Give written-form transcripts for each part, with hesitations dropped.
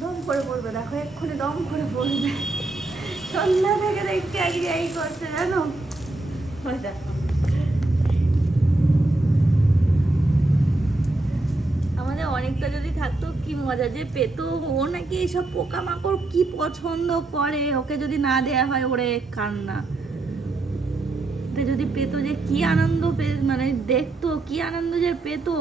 দম করে পড়বে, দেখো এক্ষুনি দম করে পড়বে। সন্ধ্যা থেকে দেখতে আজকে এই করছে জানো। দেখো আমাদের অনেকটা যদি থাকতো কি মজা যে পেতো। ও নাকি এইসব পোকামাকড় কি পছন্দ করে, ওকে যদি না দেয়া হয় ওরে কান্না। যদি পেতো যে কি আনন্দ মানে দেখতো, কি আনন্দ যে পেতো।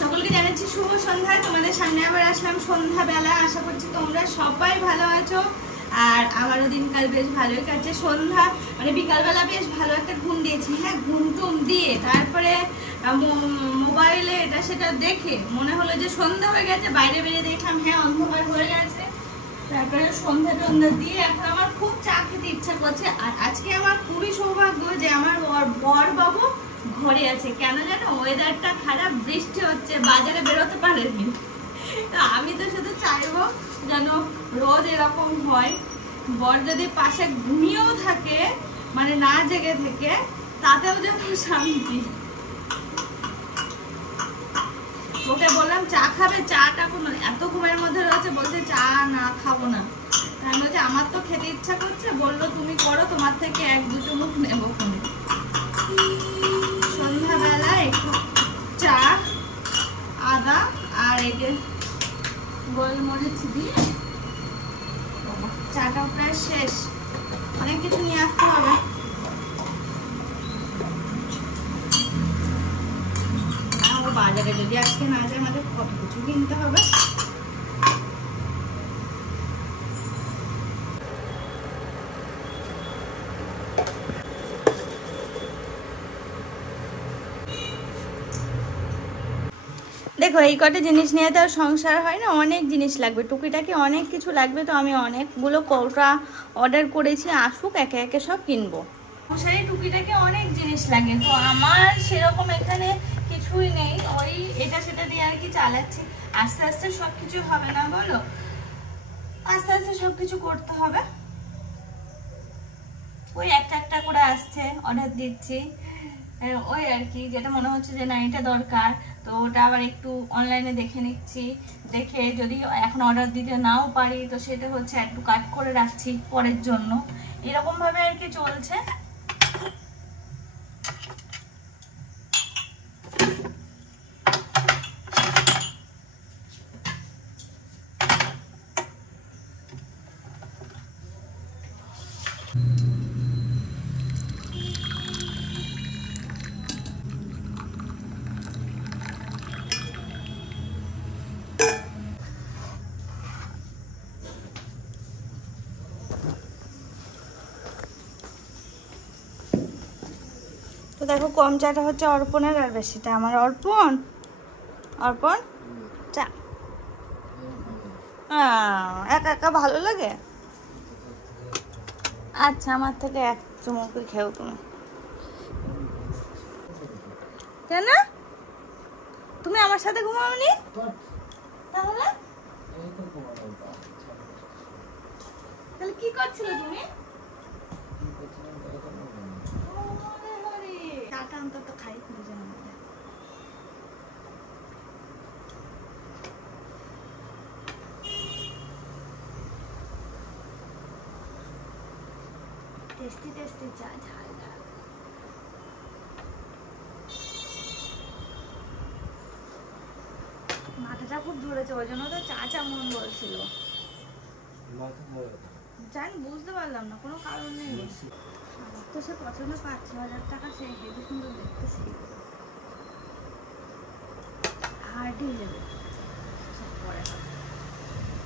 সকলকে জানাচ্ছি শুভ সন্ধ্যা। তোমাদের সামনে আবার আসলাম সন্ধ্যাবেলা। আশা করছি তোমরা সবাই ভালো আছো। আর আমারও দিনকাল বেশ ভালোই কাটছে। সন্ধ্যা মানে বিকালবেলা বেশ ভালো একটা ঘুম দিয়েছি। হ্যাঁ, ঘুম টুম দিয়ে তারপরে মোবাইলে এটা সেটা দেখে মনে হলো যে সন্ধ্যা হয়ে গেছে। বাইরে বেরিয়ে দেখলাম হ্যাঁ অন্ধকার হয়ে গেছে। তারপরে সন্ধ্যা টন্ধা দিয়ে এখন আমার খুব চা খেতে ইচ্ছা করছে। আর আজকে আমার খুবই সৌভাগ্য যে আমার বর বাবু ঘরে আছে। কেন জানো, ওয়েদারটা খারাপ, বৃষ্টি হচ্ছে, বাজারে বেরোতে পারেনি। আমি তো শুধু চাইবো যেন রোজ এরকম হয়। বর যদি পাশে ঘুমিয়েও থাকে, মানে না জেগে থেকে, তাতেও যেন শান্তি। ওকে বললাম চা খাবে, চাটা কোনো এত ঘুমের মধ্যে রয়েছে, বলছে চা না খাবো না। আমি বলছি আমার তো খেতে ইচ্ছা করছে। বললো তুমি করো, তোমার থেকে 1-2 চুমুক নেবো। সন্ধ্যাবেলা একটু চা, আদা আর এই যে গোলমরিচ দিয়ে চাটাও প্রায় শেষ। অনেক কিছু নিয়ে আসতে হবে। বাজারে যদি আজকে না যায় আমাদের কত কিছু কিনতে হবে। দেখো এই কটা জিনিস নিয়ে তো আর সংসার হয় না, অনেক জিনিস লাগবে, টুকিটাকি অনেক কিছু লাগবে। তো আমি অনেকগুলো কৌটা অর্ডার করেছি, আসুক একে একে সব কিনবো। সংসারে টুকিটাকি অনেক জিনিস লাগে, তো আমার সেরকম এখানে কিছুই নেই। ওই এটা সেটা দিয়ে আর কি চালাচ্ছি। আস্তে আস্তে সব কিছু হবে না বলো, আস্তে আস্তে সব কিছু করতে হবে। ওই একটা একটা করে আসছে, অর্ডার দিচ্ছি। ওই আর কি, যেটা মনে হচ্ছে যে না এটা দরকার, তো ওটা আবার একটু অনলাইনে দেখে নিচ্ছি। দেখে যদি এখন অর্ডার দিতে নাও পারি, তো সেটা হচ্ছে একটু কাট করে রাখছি পরের জন্য। এরকম ভাবে আর কি চলছে। তো দেখো কম চাটা হচ্ছে অর্পণের, আর বেশিটা আমার। অর্পণ অর্পণ চা একা একা ভালো লাগে। আচ্ছা আমার থেকে 1 চুমুক খেও তুমি। কেন তুমি আমার সাথে ঘুমাওনি তাহলে? তাহলে কি করছিলে তুমি? চাটা অন্তত খাই দুজন মিলে। টেস্টি টেস্টি চা, ঝাল ঝাল। মাথাটা খুব ধরেছে, ওই জন্য তো চা চা মন বলছিল। জানি, বুঝতে পারলাম না, কোনো কারণ নেই। তো সে পছন্দ 5-6 হাজার টাকা, সে হেবি সুন্দর দেখতে, সেই হার্ডই নেবে সব পরে হবে।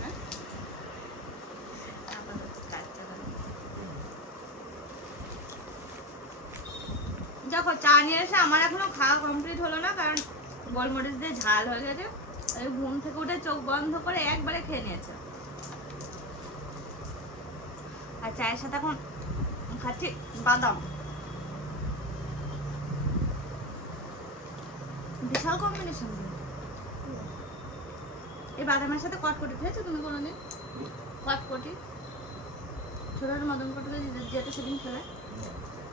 হ্যাঁ দেখো চা নিয়ে এসে আমার এখনো খাওয়া কমপ্লিট হলো না, কারণ গোলমরিচ দিয়ে ঝাল হয়ে গেছে। ঘুম থেকে উঠে চোখ বন্ধ করে একবারে খেয়ে নিয়েছে। আর চায়ের সাথে এখন খাচ্ছি বাদাম। বিশাল কম্বিনেশন। এই বাদামের সাথে কটকটি খেয়েছো তুমি কোনোদিন? কটকটি ছোট ছোট মদন কটকটি যেটা সেদিন খেলে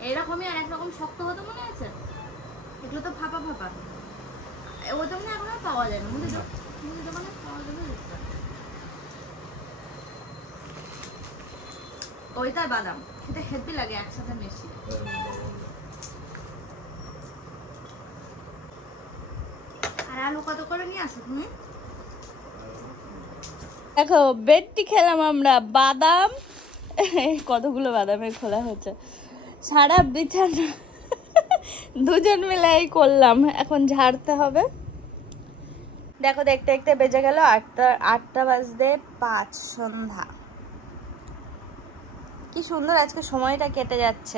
এইরকমই, আর একরকম শক্ত হতো মনে আছে। এগুলো তো ফাঁপা ফাঁপা, ওটা মানে এখন আর পাওয়া যায় না, মুদি দোকানে পাওয়া যাবে ওইটার বাদাম, এটা হেভি লাগে একসাথে মিশি। আর আলু কত করে নিয়ে আসো তুমি? দেখো বেডটি খেলাম আমরা, বাদাম কতগুলো বাদামের খোলা হচ্ছে, সারা বিছানা দুজন মিলাই করলাম, এখন ঝাড়তে হবে। দেখো দেখতে দেখতে বেজে গেল 8টা বাজতে 5 সন্ধ্যা। কি সুন্দর আজকে সময়টা কেটে যাচ্ছে,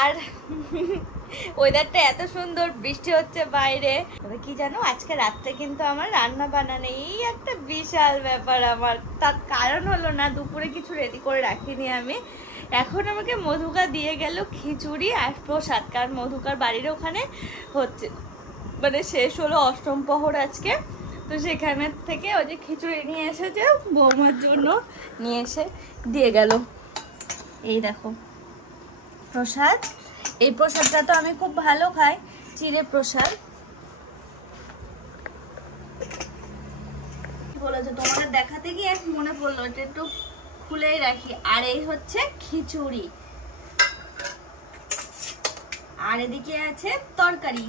আর ওয়েদারটা এত সুন্দর, বৃষ্টি হচ্ছে বাইরে। তবে কি জানো, আজকে রাত্রে কিন্তু আমার রান্না বান্না এই একটা বিশাল ব্যাপার আমার। তার কারণ হলো না, দুপুরে কিছু রেডি করে রাখিনি আমি। এখন আমাকে মধুকা দিয়ে গেল খিচুড়ি আর প্রসাদ, কারণ মধুকার বাড়ির ওখানে হচ্ছে মানে শেষ হলো অষ্টম প্রহর আজকে, তো সেখানে থেকে ওই যে খিচুড়ি নিয়ে এসেছে বৌমার জন্য, নিয়ে এসে দিয়ে গেল। এই দেখো প্রসাদ, এই প্রসাদটা তো আমি খুব ভালো খাই, চিড়ে প্রসাদ। বলেছে তোমাদের দেখাতে গিয়ে মনে পড়লো, এটা একটু খুলেই রাখি। আর এই হচ্ছে খিচুড়ি, আর এদিকে আছে তরকারি,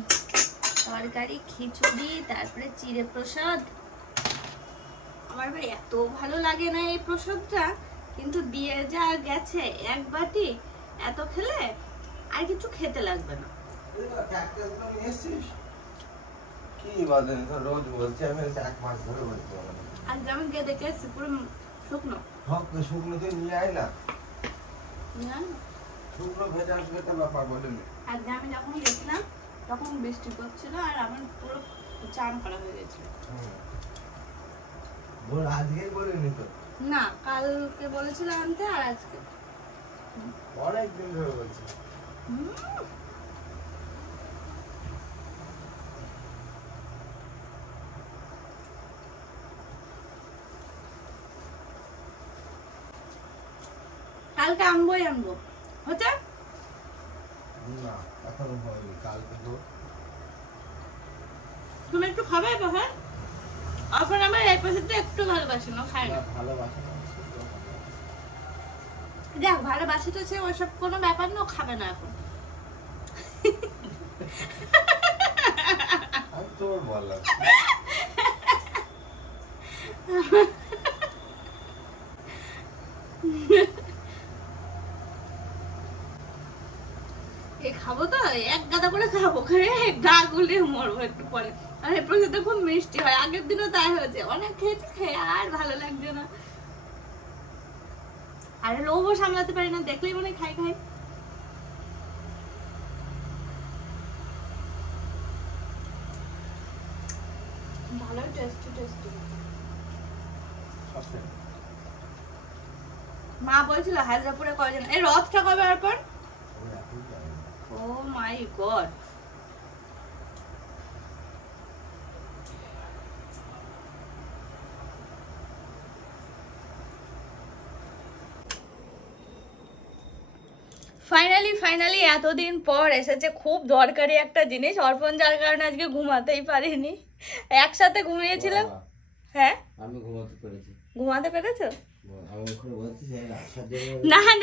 খিচুড়ি, তারপরে চিড়ে প্রসাদ। আমার ভাই এত ভালো লাগে না এই প্রসাদটা, কিন্তু দিয়ে যা গেছে এক বাটি, এত খেলে আর কিছু খেতে লাগবে না। আর যেমন গিয়ে দেখে এসছি পুরো শুকনো শুকনো তো নিয়ে আয় না, শুকনো ভেজা ব্যাপার বলেন। আজকে আমি যখন গেছিলাম তখন বৃষ্টি করছিল, আর আমার পুরো চান করা হয়ে গেছিল। আজকেই বলিনি তো? না, কালকে বলেছিল আনতে, আর আজকে অনেকদিন ধরে বলছি। কালকে আনবো হচ্ছে না, এখনো হয়নি, কালকে তো তুমি একটু খাবে বাবা। এখন আমার এই প্রসাদটা একটু ভালোবাসে না, খায় না। ভালোবাসে না, দেখ ভালোবাসিটা সে ওইসব কোনো ব্যাপার না, খাবে না এখন। তোর বললাম খাবো তো এক গাদা করে খাবো, খেয়ে গা গুলিয়ে মরবো একটু পরে। আর এই প্রসাদটা খুব মিষ্টি হয়, আগের দিনও তাই হয়েছে, অনেক খেয়ে আর ভালো লাগছে না। আর লোভও সামলাতে পারি না, দেখলেই মনে খাই ভালো টেস্টি। মা বলছিল হায়দ্রাপুরে কয়জন, এই রথটা কবে আর পর? ও মাই গড, ফাইনালি এতদিন পর এসেছে খুব দরকারি একটা জিনিস। অর্পণ যার কারণে আজকে ঘুমাতেই পারিনি, একসাথে ঘুমিয়েছিলাম। হ্যাঁ আমি ঘুমাতে পেরেছো?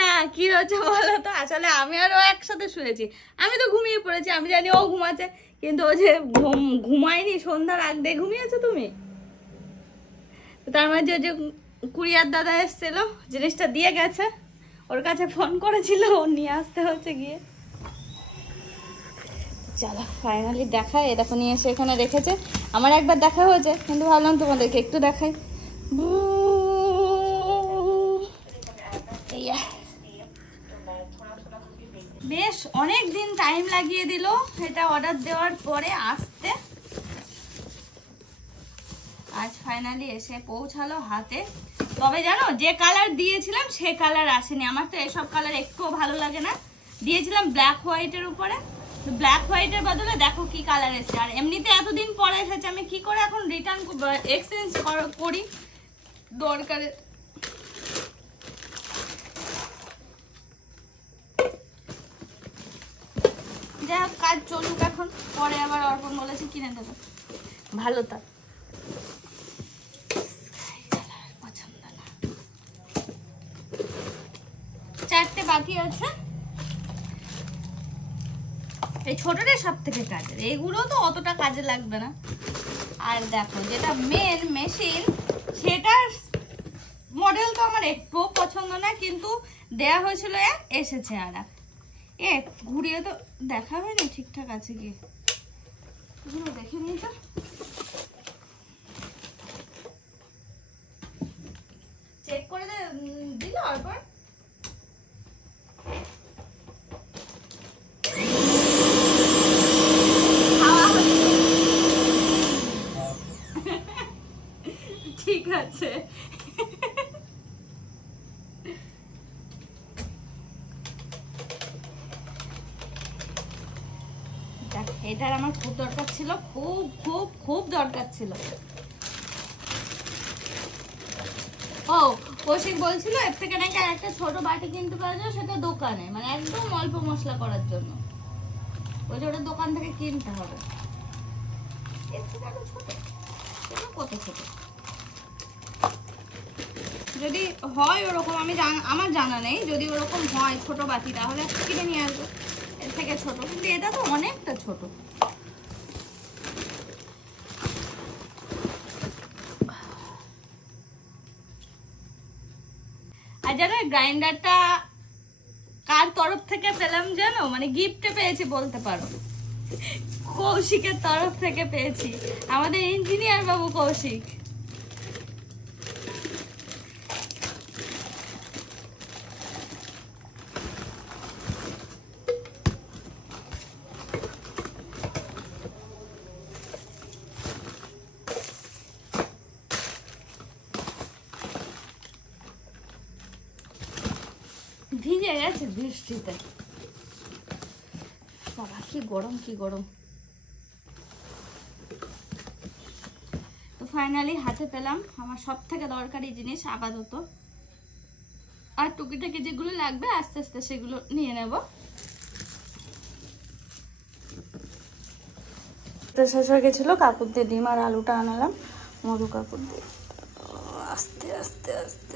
না কি হচ্ছে বলো তো, আসলে আমি আর ও একসাথে শুয়েছি, আমি তো ঘুমিয়ে পড়েছি, আমি জানি ও ঘুমাচ্ছে, কিন্তু ও যে ঘুমায়নি, সন্ধ্যার আগ দিয়ে ঘুমিয়েছো তুমি। তার মাঝে যে কুরিয়ার দাদা এসেছিল, জিনিসটা দিয়ে গেছে, ওর কাছে ফোন করেছিল, ও নিয়ে আসতে হচ্ছে গিয়ে। চলো ফাইনালি দেখায়, এ দেখো নিয়ে এসে এখানে রেখেছে। আমার একবার দেখা হয়েছে, কিন্তু ভাবলাম তোমাদেরকে একটু দেখাই। বেশ অনেক দিন টাইম লাগিয়ে দিল এটা অর্ডার দেওয়ার পরে আসতে, আজ ফাইনালি এসে পৌঁছালো হাতে। তবে জানো, যে কালার দিয়েছিলাম সে কালার আসেনি। আমার তো এসব কালার একটুও ভালো লাগে না। দিয়েছিলাম ব্ল্যাক হোয়াইটের উপরে, ব্ল্যাক হোয়াইটের বদলে দেখো কি কালার এসেছে। আর এমনিতে এতদিন পরে এসেছে, আমি কি করে এখন রিটার্ন এক্সচেঞ্জ করি দরকারে। যাই হোক, কাজ চলুক এখন, পরে আবার অর্পণ বলেছে কিনে দেবে। ভালো তার পছন্দ না। 4টে বাকি আছে। এই ছোটটাই সব থেকে কাজের, এগুলো তো অতটা কাজে লাগবে না। আর দেখো যেটা মেন মেশিন, সেটার মডেল তো আমার একটুও পছন্দ না, কিন্তু দেয়া হয়েছিল এসেছে আর ঘুরিয়ে তো দেখা হয়নি ঠিকঠাক আছে কি, এগুলো দেখে নিই তো। চেক করে দিল তারপর ঠিক আছে। এটার আমার খুব দরকার ছিল, খুব খুব খুব দরকার ছিল। ও কৌশিক বলছিল এর থেকে নাকি একটা ছোট বাটি কিনতে পাওয়া যায়, সেটা দোকানে, মানে একদম অল্প মশলা করার জন্য। ওই যে ওটা দোকান থেকে কিনতে হবে। এর থেকে আরো ছোট, কত ছোট যদি হয় ওরকম, আমার জানা নেই। যদি ওরকম হয় ছোট বাটি, তাহলে একটা কিনে নিয়ে আসবো এর থেকে ছোট, কিন্তু এটা তো অনেকটা ছোট। আর জানো গ্রাইন্ডারটা কার তরফ থেকে পেলাম জানো, মানে গিফটে পেয়েছি বলতে পারো, কৌশিকের তরফ থেকে পেয়েছি, আমাদের ইঞ্জিনিয়ার বাবু কৌশিক। ভিজে গেছে বৃষ্টিতে, বাবা কি গরম কি গরম। তো ফাইনালি হাতে পেলাম আমার সব থেকে দরকারি জিনিস আপাতত, আর টুকিটাকি যেগুলো লাগবে আস্তে আস্তে সেগুলো নিয়ে নেব। তো শেষ হয়ে গেছিল, কাপড় দিয়ে ডিম আর আলুটা আনালাম, মধু কাপড় দিয়ে আস্তে আস্তে আস্তে